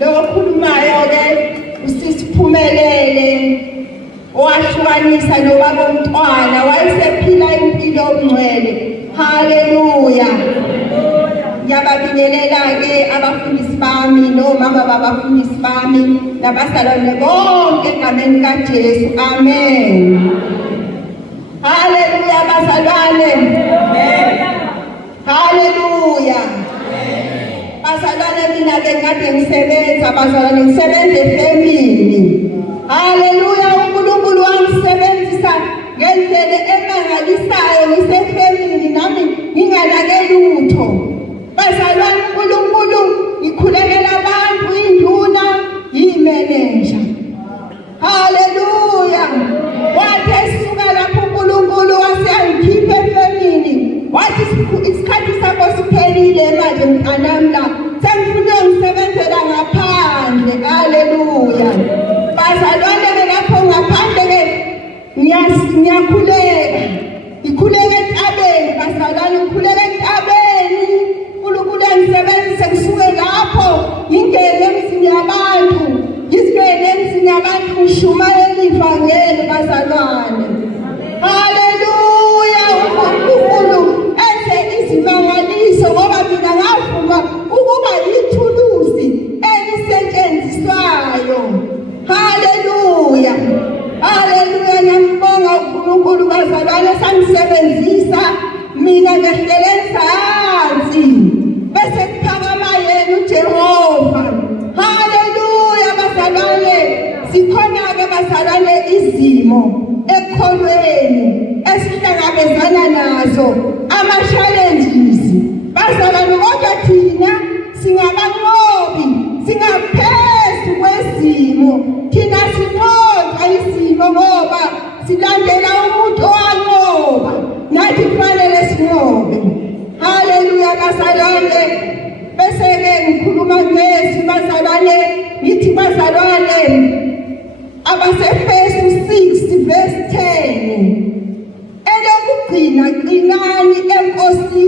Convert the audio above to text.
lo okhulumayo ke usisi Phumelele owahlukanisa nobaba uMntwana wayesephila impilo yomngcwele. Haleluya. Ngiyababingelela ke abafundisi bami nomama babafundisi bami nabazalwane bonke egameni kaJesu. Amen. Haleluya bazalwane. Haleluya. Bazalwane mina ke ngade ngisebenza bazalwane ngisebenza efamily. Haleluya uNkulunkulu wangisebenzisa ngendlela emangalisayo ngisefamily nami nginganake lutho. Bazalwane uNkulunkulu ngikhulekela abantu induna yimanager. Haleluya. Wathi sisuka lapho uNkulunkulu waseyangikhipha efamily. Wathi isikhathi sakho siphelile manje mntanami la. Sengifuna ngisebenzela ngaphandle. Haleluya. Bazalwane lapho ngaphandle ke ngiyakhuleka. Ngikhuleka entabeni bazalwane ngikhuleka entabeni. uNkulunkulu angisebenzise ngisuke lapho ngingene emzini yabantu. Ngizingene emzini yabantu ngishumayela ivangeli bazalwane. Haleluya. uNkulunkulu enze izimangaliso ngoba mina ngavuma ukuba yithuluzi elisetshenziswayo. Haleluya. Haleluya. Ngiyambonga uNkulunkulu bazalwane sangisebenzisa mina ngehlele phansi bese kuphakama yena uJehova. Haleluya bazalwane. Sikhona ke bazalwane izimo ekholweni esihlangabezana nazo ama-challenges bazalwane kodwa thina singabanqobi singaphezu kwezimo. Thina sinqoba izimo ngoba silandela umuntu owanqoba nathi kufanele sinqobe. Haleluya bazalwane. Bese ke ngikhuluma ngesi bazalwane ngithi bazalwane abase-Efesu 6 verse 10 elokugcina qinani enkosini